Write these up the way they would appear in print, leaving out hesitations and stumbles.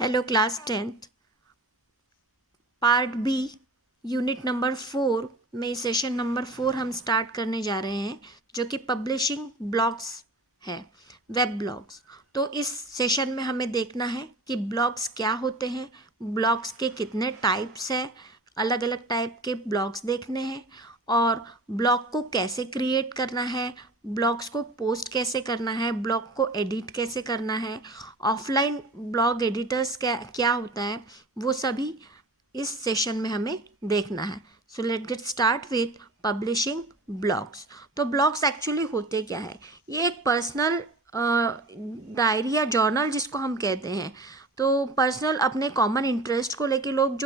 Hello class 10th part B unit number 4 में session number 4 हम start करने जा रहे हैं जो कि पब्लिशिंग ब्लॉग्स है, वेब ब्लॉग्स। तो इस सेशन में हमें देखना है कि ब्लॉग्स क्या होते हैं, ब्लॉग्स के कितने टाइप्स हैं, अलग अलग टाइप के ब्लॉग्स देखने हैं और ब्लॉग को कैसे क्रिएट करना है, ब्लॉग्स को पोस्ट कैसे करना है, ब्लॉग को एडिट कैसे करना है, ऑफलाइन ब्लॉग एडिटर्स क्या क्या होता है, वो सभी इस सेशन में हमें देखना है। So let get start with publishing blogs. तो ब्लॉग्स एक्चुअली होते क्या है, ये एक पर्सनल डायरी या जर्नल जिसको हम कहते हैं। तो पर्सनल अपने कॉमन इंटरेस्ट को लेके लोग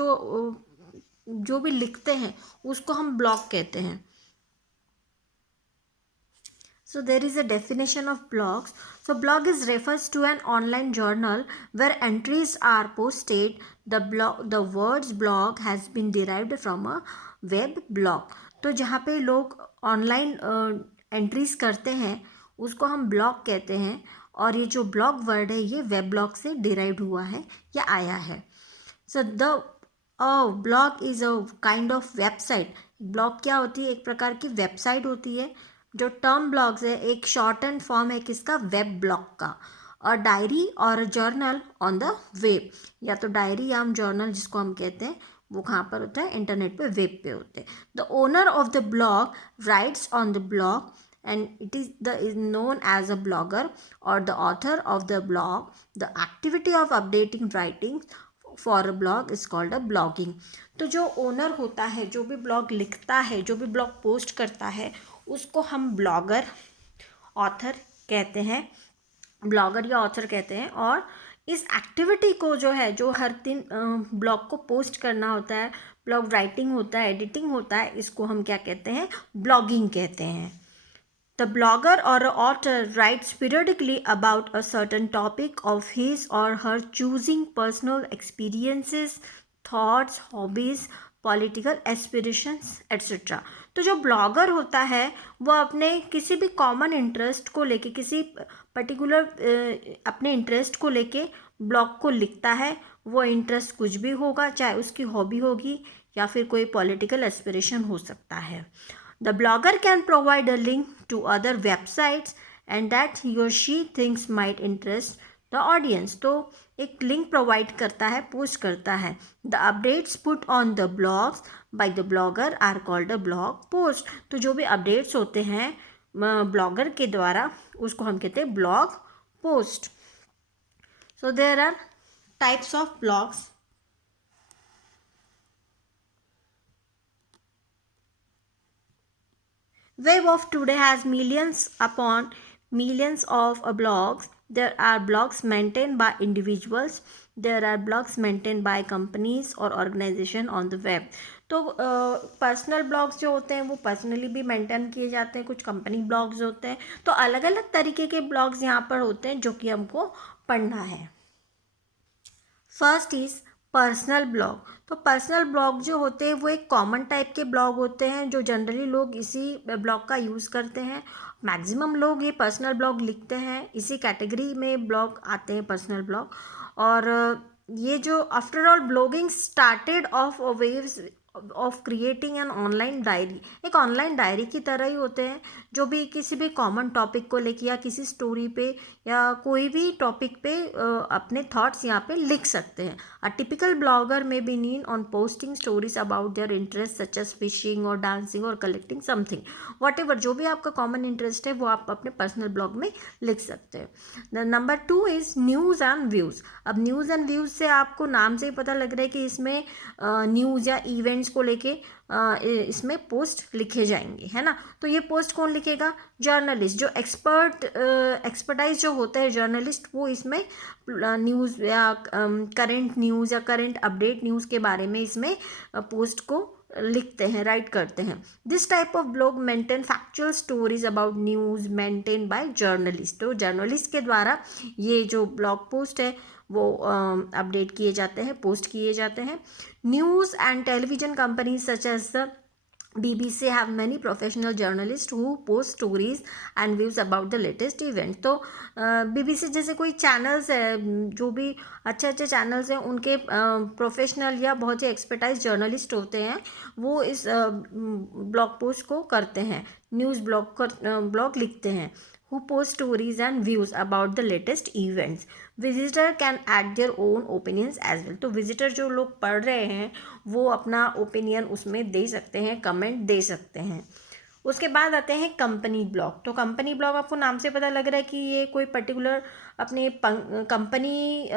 जो भी लिखते हैं उसको हम ब्लॉग कहते हैं। So there is a definition of blogs. So blog is refers to an online journal where entries are posted. The words blog has been derived from a web blog. तो जहाँ पे लोग ऑनलाइन एंट्रीज करते हैं उसको हम blog कहते हैं और ये जो ब्लॉग वर्ड है ये वेब ब्लॉग से डिराइव्ड हुआ है या आया है। So the blog is a kind of website. Blog क्या होती है, एक प्रकार की वेबसाइट होती है। जो टर्म ब्लॉग्स है एक शॉर्ट एंड फॉर्म है किसका, वेब ब्लॉग का। और डायरी और जर्नल ऑन द वेब, या तो डायरी या हम जर्नल जिसको हम कहते हैं वो कहाँ पर होता है, इंटरनेट पे, वेब पे होते हैं। The owner of the blog rights on the blog and it is known as a blogger or the author of the blog. The activity of updating writing for a blog is called a blogging. तो जो owner होता है, जो भी blog लिखता है, जो भी ब्लॉग पोस्ट करता है उसको हम ब्लॉगर, ऑथर कहते हैं, ब्लॉगर या ऑथर कहते हैं। और इस एक्टिविटी को जो है, जो हर दिन ब्लॉग को पोस्ट करना होता है, ब्लॉग राइटिंग होता है, एडिटिंग होता है, इसको हम क्या कहते हैं, ब्लॉगिंग कहते हैं। The blogger or author writes periodically about a certain topic of his or her choosing, personal experiences, thoughts, hobbies, political aspirations etcetera. तो जो ब्लॉगर होता है वो अपने किसी भी कॉमन इंटरेस्ट को लेके, किसी पर्टिकुलर अपने इंटरेस्ट को लेके ब्लॉग को लिखता है। वो इंटरेस्ट कुछ भी होगा, चाहे उसकी हॉबी होगी या फिर कोई पॉलिटिकल एस्पिरेशन हो सकता है। The blogger can provide a link to other websites and that he or she thinks might interest the audience. तो एक लिंक प्रोवाइड करता है, पोस्ट करता है। The updates put on the blogs by the blogger are called a blog post. तो जो भी updates होते हैं ब्लॉगर के द्वारा उसको हम कहते हैं blog post. So there are types of blogs. Web of today has millions upon millions of blogs. There are blogs maintained by individuals. There are blogs maintained by companies or organization on the web. तो personal blogs जो होते हैं वो personally भी maintain किए जाते हैं, कुछ कंपनी ब्लॉग्स होते हैं। तो अलग अलग तरीके के ब्लॉग्स यहाँ पर होते हैं जो कि हमको पढ़ना है। First is personal blog. तो पर्सनल ब्लॉग जो होते हैं वो एक कॉमन टाइप के ब्लॉग होते हैं जो जनरली लोग इसी ब्लॉग का यूज़ करते हैं। मैक्सिमम लोग ये पर्सनल ब्लॉग लिखते हैं, इसी कैटेगरी में ब्लॉग आते हैं पर्सनल ब्लॉग। और ये जो after all blogging started off waves of creating an online diary, एक ऑनलाइन डायरी की तरह ही होते हैं जो भी किसी भी कॉमन टॉपिक को लेके या किसी स्टोरी पे या कोई भी टॉपिक पे अपने थॉट्स यहाँ पे लिख सकते हैं। A typical blogger may be keen on posting stories about their interest such as fishing और डांसिंग और कलेक्टिंग समथिंग, वॉट एवर, जो भी आपका कॉमन इंटरेस्ट है वो आप अपने पर्सनल ब्लॉग में लिख सकते हैं। Number 2 is news and views. अब न्यूज़ एंड व्यूज़ से आपको नाम से ही पता लग रहा है कि इसमें न्यूज़ या इवेंट्स को लेके इसमें पोस्ट लिखे जाएंगे, है ना। तो ये पोस्ट कौन लिखेगा, जर्नलिस्ट, जो एक्सपर्टाइज जो होते हैं जर्नलिस्ट, वो इसमें न्यूज़ या करंट न्यूज़ या करंट अपडेट न्यूज़ के बारे में इसमें पोस्ट को लिखते हैं, राइट करते हैं। This type of blog maintain factual stories about news maintain by journalist. तो जर्नलिस्ट के द्वारा ये जो ब्लॉग पोस्ट है वो अपडेट किए जाते हैं, पोस्ट किए जाते हैं। News and television companies such as the BBC have many professional journalists who post stories and views about the latest event. तो BBC जैसे कोई चैनल्स है, जो भी अच्छे अच्छे चैनल्स हैं, उनके प्रोफेशनल या बहुत ही एक्सपर्टाइज जर्नलिस्ट होते हैं, वो इस ब्लॉग पोस्ट को करते हैं, न्यूज़ ब्लॉग लिखते हैं, who post stories and views about the latest events. Visitor can add their own opinions as well. तो विजिटर जो लोग पढ़ रहे हैं वो अपना ओपिनियन उसमें दे सकते हैं, कमेंट दे सकते हैं. उसके बाद आते हैं कंपनी ब्लॉग. तो कंपनी ब्लॉग आपको नाम से पता लग रहा है कि ये कोई पर्टिकुलर अपने कंपनी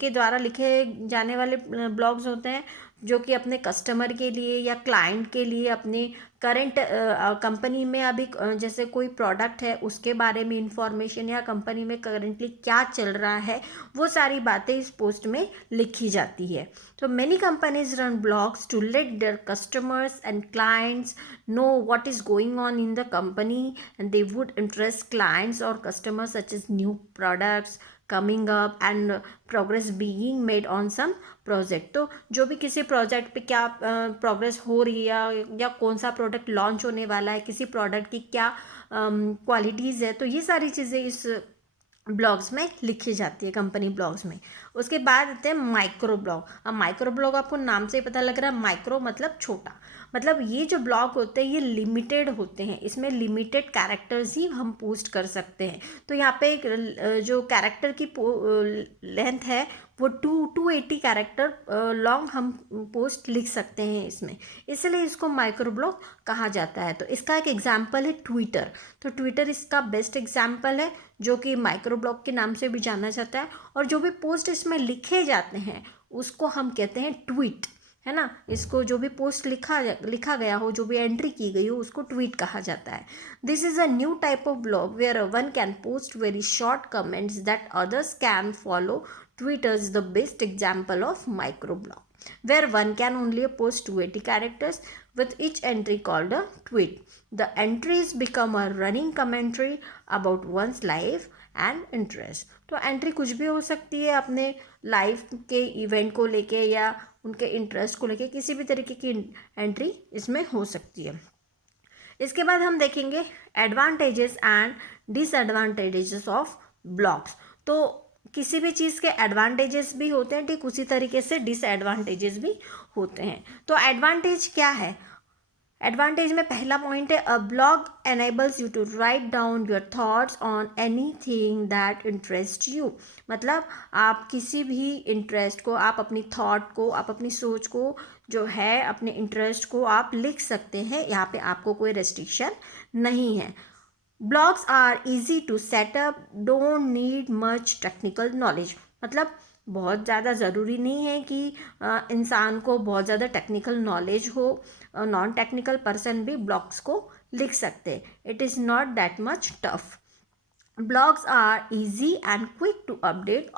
के द्वारा लिखे जाने वाले ब्लॉग्स होते हैं, जो कि अपने कस्टमर के लिए या क्लाइंट के लिए अपने करंट कंपनी में अभी जैसे कोई प्रोडक्ट है उसके बारे में इंफॉर्मेशन, या कंपनी में करंटली क्या चल रहा है, वो सारी बातें इस पोस्ट में लिखी जाती है. तो many companies run blogs to let their customers and clients know what is going on in the company, and they would interest clients और customers such as new products coming up and progress being made on some project. तो जो भी किसी project पे क्या progress हो रही है, या कौन सा प्रोडक्ट लॉन्च होने वाला है, किसी प्रोडक्ट की क्या क्वालिटीज़ है, तो ये सारी चीज़ें इस ब्लॉग्स में लिखी जाती है, कंपनी ब्लॉग्स में. उसके बाद आते हैं माइक्रो ब्लॉग. अब माइक्रो ब्लॉग आपको नाम से ही पता लग रहा है, माइक्रो मतलब छोटा. मतलब ये जो ब्लॉग होते हैं ये लिमिटेड होते हैं, इसमें लिमिटेड कैरेक्टर्स ही हम पोस्ट कर सकते हैं. तो यहाँ पे एक जो कैरेक्टर की लेंथ है वो 280 कैरेक्टर लॉन्ग हम पोस्ट लिख सकते हैं इसमें, इसलिए इसको माइक्रो ब्लॉग कहा जाता है. तो इसका एक एग्जाम्पल है ट्विटर. तो ट्विटर इसका बेस्ट एग्जाम्पल है, जो कि माइक्रो ब्लॉग के नाम से भी जाना जाता है. और जो भी पोस्ट इसमें लिखे जाते हैं उसको हम कहते हैं ट्वीट, है ना. इसको जो भी पोस्ट लिखा गया हो, जो भी एंट्री की गई हो, उसको ट्वीट कहा जाता है. This is a new type of blog where one can post very short comments that others can follow. Twitter is the best example of microblog, where one can only post 280 characters with each entry called a tweet. The entries become a running commentary about one's life and interest. तो entry कुछ भी हो सकती है, अपने life के event को लेके या उनके इंटरेस्ट को लेके, किसी भी तरीके की एंट्री इसमें हो सकती है. इसके बाद हम देखेंगे advantages and disadvantages of blogs. तो किसी भी चीज़ के एडवांटेजेस भी होते हैं, ठीक उसी तरीके से डिसएडवांटेजेस भी होते हैं. तो एडवांटेज क्या है? एडवांटेज में पहला पॉइंट है, a blog enables you to write down your thoughts on anything that interest you. मतलब आप किसी भी इंटरेस्ट को, आप अपनी थॉट को, आप अपनी सोच को जो है, अपने इंटरेस्ट को आप लिख सकते हैं. यहाँ पे आपको कोई रेस्ट्रिक्शन नहीं है. Blogs are easy to setup, don't need much technical knowledge. मतलब बहुत ज़्यादा ज़रूरी नहीं है कि इंसान को बहुत ज़्यादा टेक्निकल नॉलेज हो. नॉन टेक्निकल पर्सन भी ब्लॉग्स को लिख सकते हैं. It is not that much tough. Blogs are easy and quick to update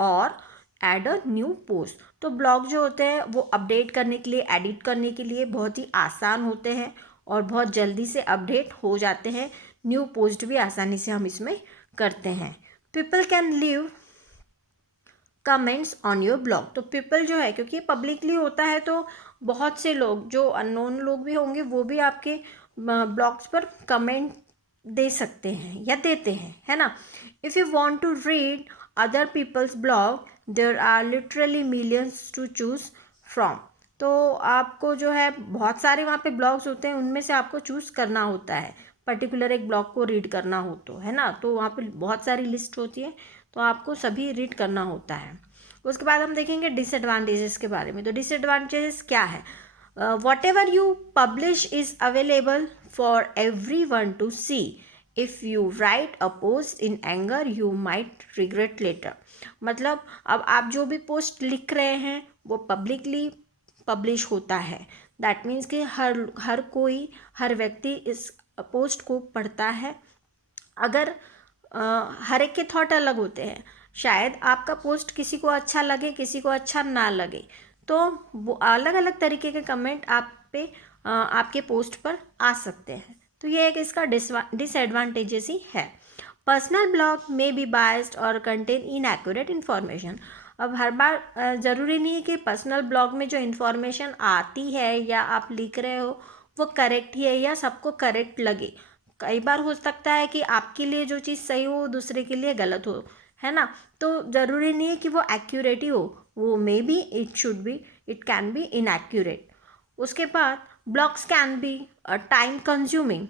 और एड अ न्यू पोस्ट. तो ब्लॉग जो होते हैं वो अपडेट करने के लिए, एडिट करने के लिए बहुत ही आसान होते हैं और बहुत जल्दी से अपडेट हो जाते हैं. न्यू पोस्ट भी आसानी से हम इसमें करते हैं. People can leave comments on your blog. तो पीपल जो है, क्योंकि पब्लिकली होता है, तो बहुत से लोग, जो अननोन लोग भी होंगे, वो भी आपके ब्लॉग्स पर कमेंट दे सकते हैं या देते हैं, है ना. If you want to read other people's blog, there are literally millions to choose from. तो आपको जो है बहुत सारे वहाँ पे ब्लॉग्स होते हैं, उनमें से आपको चूज़ करना होता है, पर्टिकुलर एक ब्लॉग को रीड करना हो तो, है ना. तो वहाँ पे बहुत सारी लिस्ट होती है, तो आपको सभी रीड करना होता है. उसके बाद हम देखेंगे डिसएडवांटेजेस के बारे में. तो डिसएडवांटेजेस क्या है? Whatever you publish is available for everyone to see. If you write a post in anger you might regret later. मतलब अब आप जो भी पोस्ट लिख रहे हैं वो पब्लिकली पब्लिश होता है. दैट मीन्स कि हर व्यक्ति इस पोस्ट को पढ़ता है. अगर हर एक के थॉट अलग होते हैं, शायद आपका पोस्ट किसी को अच्छा लगे, किसी को अच्छा ना लगे, तो वो अलग अलग तरीके के कमेंट आप पे आपके पोस्ट पर आ सकते हैं. तो ये एक इसका डिसएडवांटेजेस ही है. Personal blog may be biased और कंटेन इनएक्यूरेट इन्फॉर्मेशन. अब हर बार ज़रूरी नहीं है कि पर्सनल ब्लॉग में जो इन्फॉर्मेशन आती है या आप लिख रहे हो वो करेक्ट ही है या सबको करेक्ट लगे। कई बार हो सकता है कि आपके लिए जो चीज़ सही हो दूसरे के लिए गलत हो, है ना। तो ज़रूरी नहीं है कि वो एक्यूरेट ही हो, वो may be it should be, it can be inaccurate. उसके बाद blogs can be time consuming.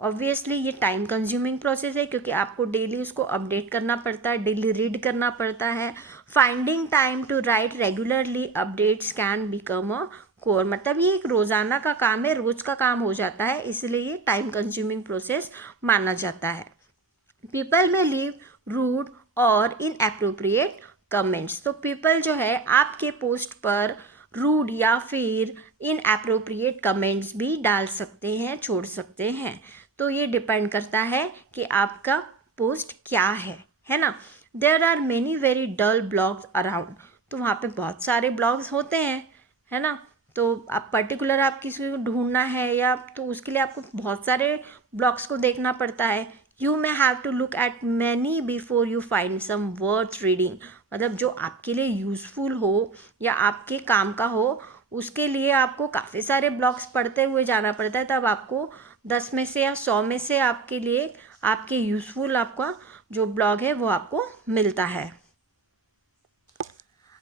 Obviously ये टाइम कंज्यूमिंग प्रोसेस है क्योंकि आपको डेली उसको अपडेट करना पड़ता है, डेली रीड करना पड़ता है। Finding time to write regularly updates can become a chore, मतलब ये एक रोज़ाना का काम है, रोज़ का काम हो जाता है, इसलिए ये टाइम कंज्यूमिंग प्रोसेस माना जाता है। पीपल में लीव रूड और इनएप्रोप्रिएट कमेंट्स। तो पीपल जो है आपके पोस्ट पर रूड या फिर इनएप्रोप्रिएट कमेंट्स भी डाल सकते हैं, छोड़ सकते हैं। तो ये डिपेंड करता है कि आपका पोस्ट क्या है ना। There are many very dull blogs around. तो वहाँ पे बहुत सारे ब्लॉग्स होते हैं, है ना। तो आप पर्टिकुलर आप किसी को ढूंढना है या तो उसके लिए आपको बहुत सारे ब्लॉग्स को देखना पड़ता है। You may have to look at many before you find some worth reading. मतलब जो आपके लिए यूज़फुल हो या आपके काम का हो, उसके लिए आपको काफ़ी सारे ब्लॉग्स पढ़ते हुए जाना पड़ता है, तब आपको 10 में से या 100 में से आपके लिए आपके यूज़फुल आपका जो ब्लॉग है वो आपको मिलता है।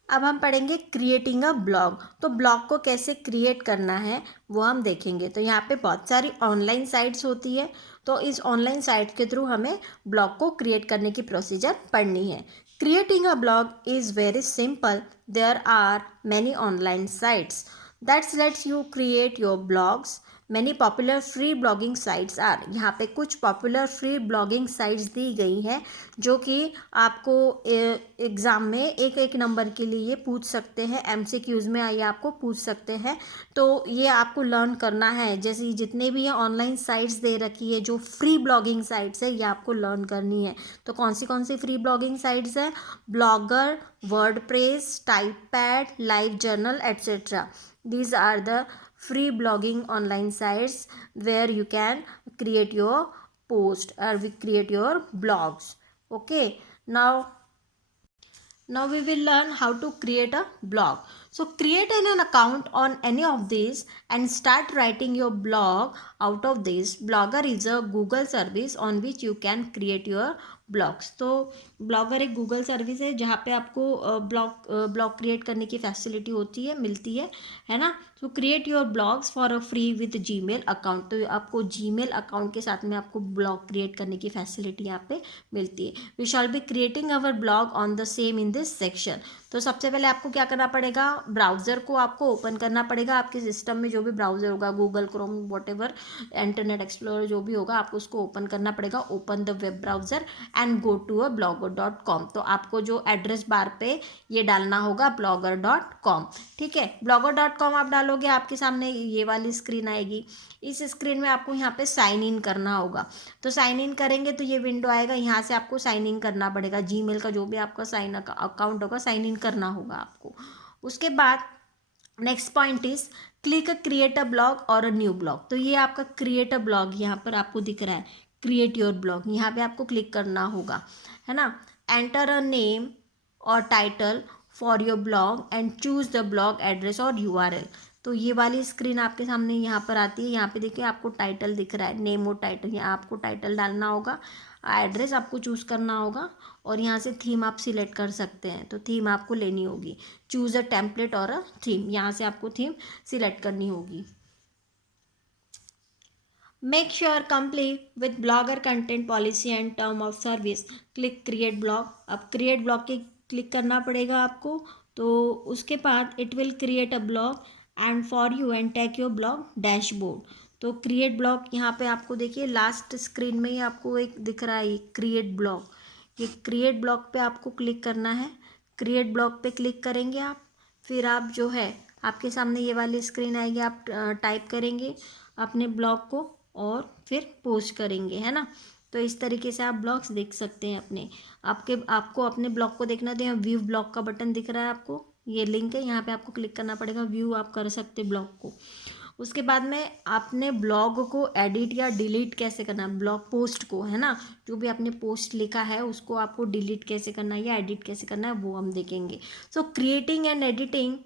अब हम पढ़ेंगे क्रिएटिंग अ ब्लॉग। तो ब्लॉग को कैसे क्रिएट करना है वो हम देखेंगे। तो यहाँ पे बहुत सारी ऑनलाइन साइट्स होती है, तो इस ऑनलाइन साइट के थ्रू हमें ब्लॉग को क्रिएट करने की प्रोसीजर पढ़नी है। Creating a blog is very simple. There are many online sites that's lets you create your blogs. Many popular free blogging sites are. यहाँ पे कुछ पॉपुलर फ्री ब्लॉगिंग साइट्स दी गई हैं जो कि आपको एग्ज़ाम में एक एक नंबर के लिए पूछ सकते हैं, एमसीक्यूज़ में आइए आपको पूछ सकते हैं। तो ये आपको लर्न करना है। जैसे जितने भी ये ऑनलाइन साइट्स दे रखी है जो फ्री ब्लॉगिंग साइट्स है, ये आपको लर्न करनी है। तो कौन सी फ्री ब्लॉगिंग साइट्स है? Blogger, WordPress, TypePad, live journal etcetera. These are the free blogging online sites where you can create your post or we create your blogs. Okay, now we will learn how to create a blog. So create an account on any of these and start writing your blog out of this. Blogger is a Google service on which you can create your blogs. तो blogger एक Google service है जहाँ पे आपको blog create करने की facility होती है, मिलती है ना। तो create your blogs for a free with Gmail account. तो आपको जीमेल अकाउंट के साथ में आपको ब्लॉग क्रिएट करने की फैसिलिटी यहाँ पे मिलती है। We shall be creating our blog on the same in this section. तो सबसे पहले आपको क्या करना पड़ेगा? ब्राउज़र को आपको ओपन करना पड़ेगा। आपके सिस्टम में जो भी ब्राउज़र होगा, Google Chrome, whatever, Internet Explorer जो भी होगा, आपको उसको ओपन करना पड़ेगा। Open the web browser and go to a blogger.com। तो आपको जो एड्रेस बार पे ये डालना होगा blogger.com। ठीक है, blogger.com आप डालोगे, आपके सामने ये वाली स्क्रीन आएगी। इस स्क्रीन में आपको यहाँ पे साइन इन करना होगा। तो साइन इन करेंगे तो ये विंडो आएगा, यहाँ से आपको साइन इन करना पड़ेगा। जीमेल का जो भी आपका अकाउंट होगा, साइन इन करना होगा आपको। उसके बाद next point is click create a blog और अ न्यू ब्लॉग। तो ये आपका क्रिएट अ ब्लॉग यहाँ पर आपको दिख रहा है, क्रिएट योर ब्लॉग, यहाँ पे आपको क्लिक करना होगा, है ना। एंटर अ नेम और title for your blog and choose the blog address और यूआरएल। तो ये वाली स्क्रीन आपके सामने यहाँ पर आती है। यहाँ पे देखिए आपको टाइटल दिख रहा है, नेम और टाइटल। यहाँ आपको टाइटल डालना होगा, एड्रेस आपको चूज़ करना होगा और यहाँ से थीम आप सिलेक्ट कर सकते हैं। तो थीम आपको लेनी होगी, चूज़ अ टेम्पलेट और अ थीम, यहाँ से आपको थीम सिलेक्ट करनी होगी। Make sure complete with Blogger content policy and term of service. Click create blog. अब क्रिएट ब्लॉग के क्लिक करना पड़ेगा आपको। तो उसके बाद it will create a blog and for you and take your blog dashboard. तो क्रिएट ब्लॉग यहाँ पे आपको देखिए लास्ट स्क्रीन में ही आपको एक दिख रहा है क्रिएट ब्लॉग। ये क्रिएट ब्लॉग पे आपको क्लिक करना है। क्रिएट ब्लॉग पे क्लिक करेंगे आप, फिर आप जो है आपके सामने ये वाली स्क्रीन आएगी। आप टाइप करेंगे अपने ब्लॉग को और फिर पोस्ट करेंगे, है ना। तो इस तरीके से आप ब्लॉग्स देख सकते हैं अपने। आपको अपने ब्लॉग को देखना तो यहाँ व्यू ब्लॉग का बटन दिख रहा है आपको, ये लिंक है, यहाँ पे आपको क्लिक करना पड़ेगा। व्यू आप कर सकते ब्लॉग को। उसके बाद में आपने ब्लॉग को एडिट या डिलीट कैसे करना है, ब्लॉग पोस्ट को, है ना, जो भी आपने पोस्ट लिखा है उसको आपको डिलीट कैसे करना है या एडिट कैसे करना है वो हम देखेंगे। सो creating and editing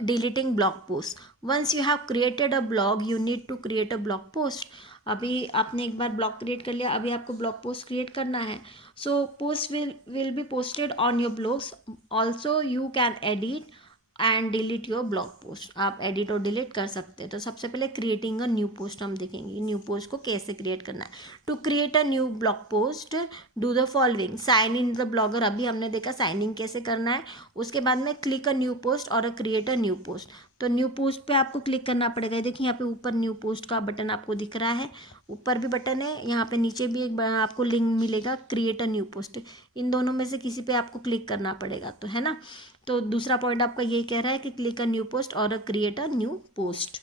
deleting blog post. Once you have created a blog, you need to create a blog post. अभी आपने एक बार ब्लॉग क्रिएट कर लिया, अभी आपको ब्लॉग पोस्ट क्रिएट करना है. So post will be posted on your blogs. Also you can edit and delete your blog post. आप एडिट और डिलीट कर सकते हैं. तो सबसे पहले क्रिएटिंग अ न्यू पोस्ट हम देखेंगे. न्यू पोस्ट को कैसे क्रिएट करना है. To create a new blog post, do the following. Sign in the Blogger. अभी हमने देखा साइन इन कैसे करना है. उसके बाद में क्लिक अ न्यू पोस्ट और क्रिएट अ न्यू पोस्ट. तो न्यू पोस्ट पे आपको क्लिक करना पड़ेगा. देखिए यहाँ पे ऊपर न्यू पोस्ट का बटन आपको दिख रहा है. ऊपर भी बटन है, यहाँ पे नीचे भी एक आपको लिंक मिलेगा क्रिएट अ न्यू पोस्ट. इन दोनों में से किसी पे आपको क्लिक करना पड़ेगा. तो है ना. तो दूसरा पॉइंट आपका यही कह रहा है कि क्लिक अ न्यू पोस्ट और क्रिएट अ न्यू पोस्ट.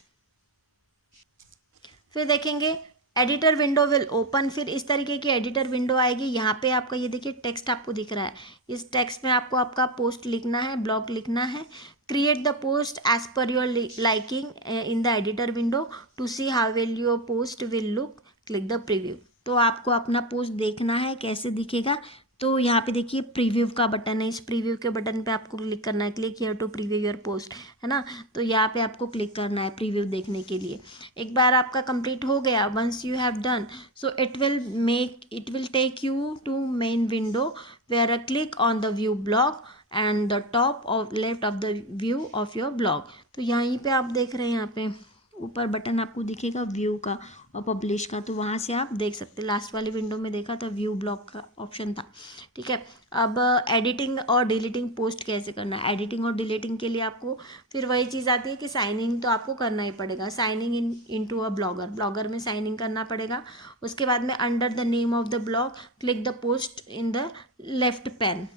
फिर देखेंगे एडिटर विंडो विल ओपन. फिर इस तरीके की एडिटर विंडो आएगी. यहाँ पे आपका ये देखिए टेक्स्ट आपको दिख रहा है. इस टेक्स्ट में आपको आपका पोस्ट लिखना है, ब्लॉग लिखना है. Create the post as per your liking in the editor window. To see how will your post will look, click the preview. तो आपको अपना पोस्ट देखना है कैसे दिखेगा. तो यहाँ पे देखिए प्रीव्यू का बटन है. इस प्रीव्यू के बटन पे आपको क्लिक करना है. Click here to preview your post, है ना. तो यहाँ पे आपको क्लिक करना है प्रीव्यू देखने के लिए. एक बार आपका कंप्लीट हो गया, once you have done, so it will take you to main window where a click on the view blog and the top of left of the view of your blog. तो यहीं पे आप देख रहे हैं, यहाँ पे ऊपर बटन आपको दिखेगा व्यू का और पब्लिश का. तो वहाँ से आप देख सकते हैं. लास्ट वाली विंडो में देखा तो व्यू ब्लॉग का ऑप्शन था. ठीक है. अब एडिटिंग और डिलीटिंग पोस्ट कैसे करना है. एडिटिंग और डिलीटिंग के लिए आपको फिर वही चीज़ आती है कि साइन इन तो आपको करना ही पड़ेगा. Signing in to a Blogger में साइन इन करना पड़ेगा. उसके बाद में under the name of the blog click the post in the left pane.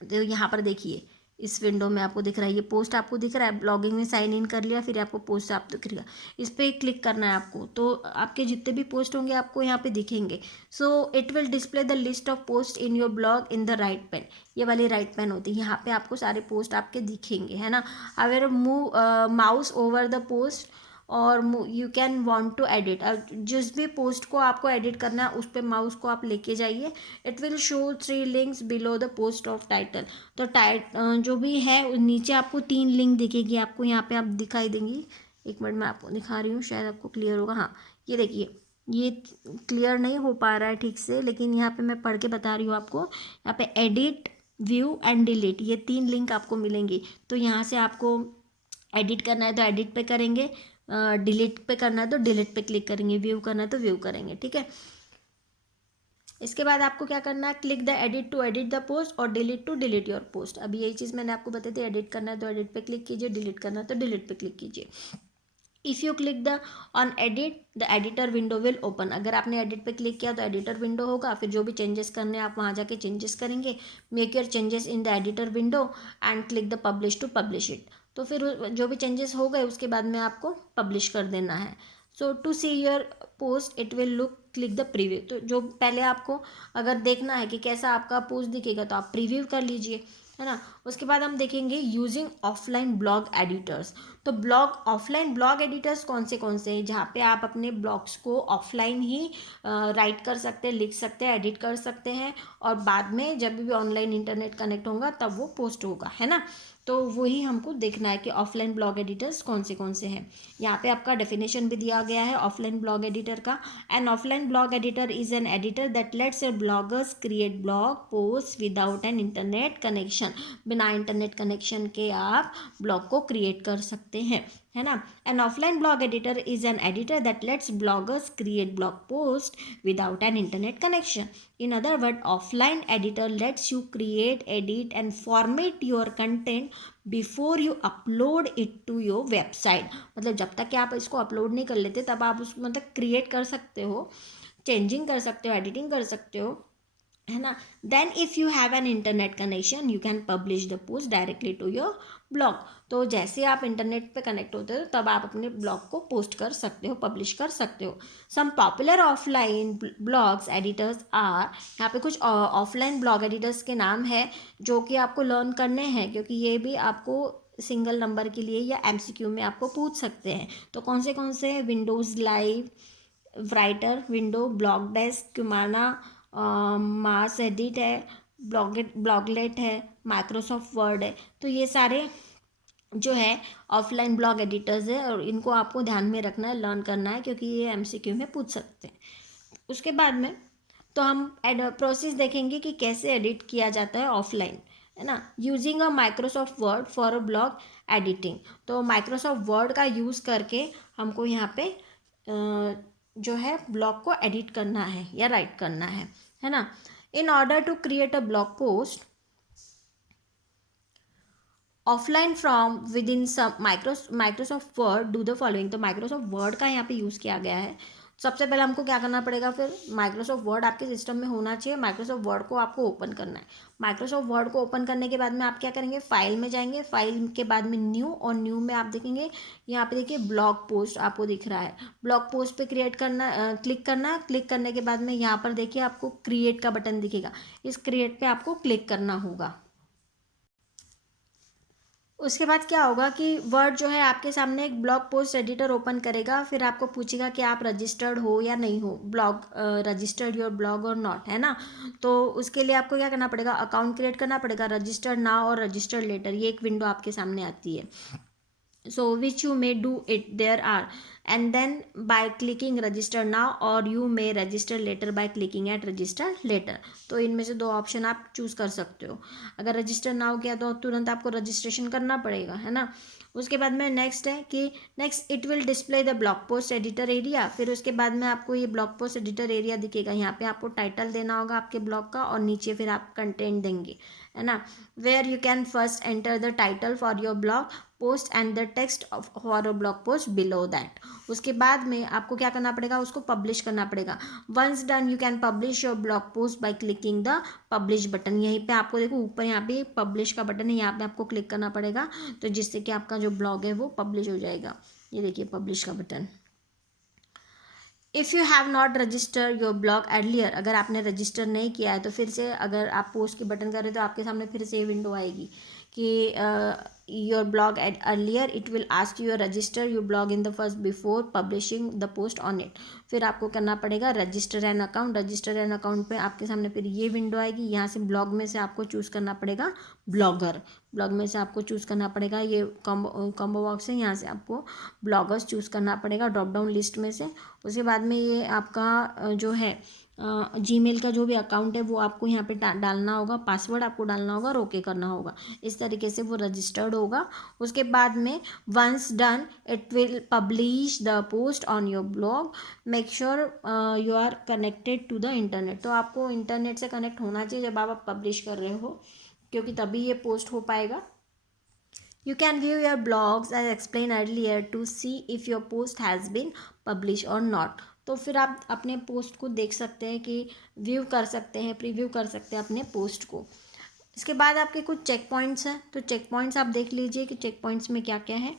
तो यहाँ पर देखिए इस विंडो में आपको दिख रहा है, ये पोस्ट आपको दिख रहा है. ब्लॉगिंग में साइन इन कर लिया, फिर आपको पोस्ट आप दिख रहा है. इस पर क्लिक करना है आपको. तो आपके जितने भी पोस्ट होंगे आपको यहाँ पे दिखेंगे. So it will display the list of post in your blog in the right pane. ये वाली राइट पेन होती है. यहाँ पे आपको सारे पोस्ट आपके दिखेंगे, है ना. अगर move mouse over the post और you can want to edit. जिस भी पोस्ट को आपको एडिट करना है उस पर माउस को आप लेके जाइए. It will show 3 links below the post of title. तो जो भी है नीचे आपको 3 लिंक दिखेगी आपको. यहाँ पे आप दिखाई देंगी. एक मिनट मैं आपको दिखा रही हूँ, शायद आपको क्लियर होगा. हाँ ये देखिए, ये क्लियर नहीं हो पा रहा है ठीक से, लेकिन यहाँ पे मैं पढ़ के बता रही हूँ आपको. यहाँ पे एडिट, व्यू एंड डिलीट, ये 3 लिंक आपको मिलेंगी. तो यहाँ से आपको एडिट करना है तो एडिट पे करेंगे, डिलीट पे करना है तो डिलीट पे क्लिक करेंगे, व्यू करना है तो व्यू करेंगे. ठीक है. इसके बाद आपको क्या करना है, click the edit to edit the post और delete to delete your post. अभी यही चीज़ मैंने आपको बताई थी. एडिट करना है तो एडिट पे क्लिक कीजिए, डिलीट करना है तो डिलीट पे क्लिक कीजिए. If you click the on edit the editor window will open. अगर आपने एडिट पे क्लिक किया तो एडिटर विंडो होगा. फिर जो भी चेंजेस करने हैं आप वहाँ जाके चेंजेस करेंगे. Make your changes in the editor window and click the publish to publish it. तो फिर जो भी चेंजेस हो गए उसके बाद में आपको पब्लिश कर देना है. So to see your post it will look, click the preview. तो जो पहले आपको अगर देखना है कि कैसा आपका पोस्ट दिखेगा तो आप प्रीव्यू कर लीजिए, है ना. उसके बाद हम देखेंगे यूजिंग ऑफलाइन ब्लॉग एडिटर्स. तो ऑफलाइन ब्लॉग एडिटर्स कौन से हैं, जहाँ पे आप अपने ब्लॉग्स को ऑफलाइन ही राइट कर सकते हैं, लिख सकते हैं, एडिट कर सकते हैं और बाद में जब भी ऑनलाइन इंटरनेट कनेक्ट होगा तब वो पोस्ट होगा, है ना. तो वही हमको देखना है कि ऑफलाइन ब्लॉग एडिटर्स कौन से हैं. यहाँ पे आपका डेफिनेशन भी दिया गया है ऑफलाइन ब्लॉग एडिटर का. An offline blog editor is an editor that let's your bloggers create blog post without an internet connection. बिना इंटरनेट कनेक्शन के आप ब्लॉग को क्रिएट कर सकते हैं, है ना. An offline blog editor is an editor that let's bloggers create blog post without an internet connection. In other words, offline editor lets you create, edit and format your content before you upload it to your website. मतलब जब तक कि आप इसको upload नहीं कर लेते तब आप उसको मतलब क्रिएट कर सकते हो, चेंजिंग कर सकते हो, एडिटिंग कर सकते हो, है ना. Then if you have an internet connection you can publish the post directly to your blog. तो जैसे आप इंटरनेट पे कनेक्ट होते हो तब आप अपने ब्लॉग को पोस्ट कर सकते हो, पब्लिश कर सकते हो. Some popular offline blogs editors are. यहाँ पे कुछ ऑफलाइन ब्लॉग एडिटर्स के नाम है जो कि आपको लर्न करने हैं, क्योंकि ये भी आपको सिंगल नंबर के लिए या MCQ में आपको पूछ सकते हैं. तो कौन से हैं, Windows Live Writer, Window Blog Desk, Qumana, Mass Edit है, ब्लॉगलेट है, माइक्रोसॉफ्ट वर्ड है. तो ये सारे जो है ऑफलाइन ब्लॉग एडिटर्स है, और इनको आपको ध्यान में रखना है, लर्न करना है, क्योंकि ये एमसीक्यू में पूछ सकते हैं। उसके बाद में तो हम प्रोसेस देखेंगे कि कैसे एडिट किया जाता है ऑफलाइन, है ना, using a Microsoft word for a blog editing. तो माइक्रोसॉफ्ट वर्ड का यूज़ करके हमको यहाँ पे जो है ब्लॉग को एडिट करना है या राइट करना है ना। In order to create a blog post offline from within सब Microsoft Word do the following. तो माइक्रोसॉफ्ट वर्ड का यहाँ पे यूज़ किया गया है। सबसे पहले हमको क्या करना पड़ेगा, फिर माइक्रोसॉफ्ट वर्ड आपके सिस्टम में होना चाहिए। माइक्रोसॉफ्ट वर्ड को आपको ओपन करना है। माइक्रोसॉफ्ट वर्ड को ओपन करने के बाद में आप क्या करेंगे, फाइल में जाएंगे, फाइल के बाद में न्यू, और न्यू में आप देखेंगे यहाँ पे देखिए ब्लॉग पोस्ट आपको दिख रहा है। ब्लॉग पोस्ट पे क्रिएट करना, क्लिक करना। क्लिक करने के बाद में यहाँ पर देखिए आपको क्रिएट का बटन दिखेगा, इस क्रिएट पे आपको क्लिक करना होगा। उसके बाद क्या होगा कि वर्ड जो है आपके सामने एक ब्लॉग पोस्ट एडिटर ओपन करेगा, फिर आपको पूछेगा कि आप रजिस्टर्ड हो या नहीं हो, ब्लॉग रजिस्टर्ड योर ब्लॉग और नॉट, है ना। तो उसके लिए आपको क्या करना पड़ेगा, अकाउंट क्रिएट करना पड़ेगा, रजिस्टर्ड नाउ और रजिस्टर्ड लेटर, ये एक विंडो आपके सामने आती है। So which you may do it, there are, and then by clicking register now, or you may register later by clicking at register later। तो इनमें से दो ऑप्शन आप चूज़ कर सकते हो। अगर रजिस्टर नाउ किया तो तुरंत आपको रजिस्ट्रेशन करना पड़ेगा, है ना। उसके बाद में नेक्स्ट है कि next it will display the blog post editor area. फिर उसके बाद में आपको ये ब्लॉग पोस्ट एडिटर एरिया दिखेगा। यहाँ पे आपको टाइटल देना होगा आपके ब्लॉग का, और नीचे फिर आप कंटेंट देंगे, है ना। Where you can first enter the title for your blog post and the text for a blog post below that. उसके बाद में आपको क्या करना पड़ेगा, उसको पब्लिश करना पड़ेगा। Once done you can publish your blog post by clicking the publish button. यहीं पे आपको देखो ऊपर यहाँ पे पब्लिश का बटन है, यहाँ पे आपको क्लिक करना पड़ेगा, तो जिससे कि आपका जो ब्लॉग है वो पब्लिश हो जाएगा। ये देखिए पब्लिश का button. If you have not register your blog earlier, अगर आपने रजिस्टर नहीं किया है तो फिर से अगर आप पोस्ट के बटन कर रहे हो तो आपके सामने फिर से ये विंडो आएगी कि your blog at earlier, it will ask you register your blog in the first before publishing the post on it. फिर आपको करना पड़ेगा register an account. Register an account पे आपके सामने फिर ये विंडो आएगी। यहाँ से ब्लॉग में से आपको चूज़ करना पड़ेगा ब्लॉगर। ब्लॉग में से आपको चूज़ करना पड़ेगा, ये कॉम्बो बॉक्स है, यहाँ से आपको ब्लॉगर्स चूज़ करना पड़ेगा ड्रॉप डाउन लिस्ट में से। उसके बाद में ये आपका जो है जीमेल का जो भी अकाउंट है वो आपको यहाँ पे डालना होगा, पासवर्ड आपको डालना होगा और ओके करना होगा। इस तरीके से वो रजिस्टर्ड होगा। उसके बाद में once done it will publish the post on your blog. Make sure you are connected to the internet. तो आपको इंटरनेट से कनेक्ट होना चाहिए जब आप पब्लिश कर रहे हो, क्योंकि तभी ये पोस्ट हो पाएगा। You can view your blogs as explained earlier to see if your post has been published or not। तो फिर आप अपने पोस्ट को देख सकते हैं कि व्यू कर सकते हैं, प्रीव्यू कर सकते हैं अपने पोस्ट को। इसके बाद आपके कुछ चेक पॉइंट्स हैं, तो चेक पॉइंट्स आप देख लीजिए कि चेक पॉइंट्स में क्या क्या है।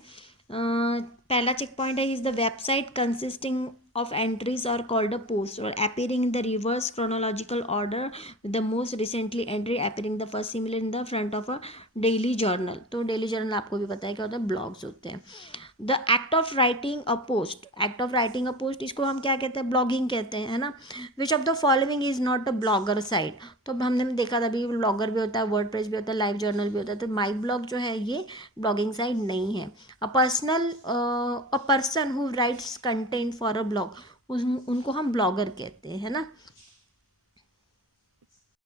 पहला चेक पॉइंट है is the website consisting of entries are called a post or appearing in the reverse chronological order with the most recently entry appearing the first similar in the front of a daily journal। तो daily journal आपको भी पता है क्या होता है, blogs होते हैं। The act of writing a post, act of writing a post इसको हम क्या कहते हैं, ब्लॉगिंग कहते हैं, है ना। Which of the following is not a blogger site. तो हमने देखा था अभी ब्लॉगर भी होता है, वर्डप्रेस भी होता है, लाइव जर्नल भी होता है। तो माई ब्लॉग जो है ये ब्लॉगिंग साइट नहीं है। A person who rights content for a blog, उनको हम ब्लॉगर कहते हैं, है ना।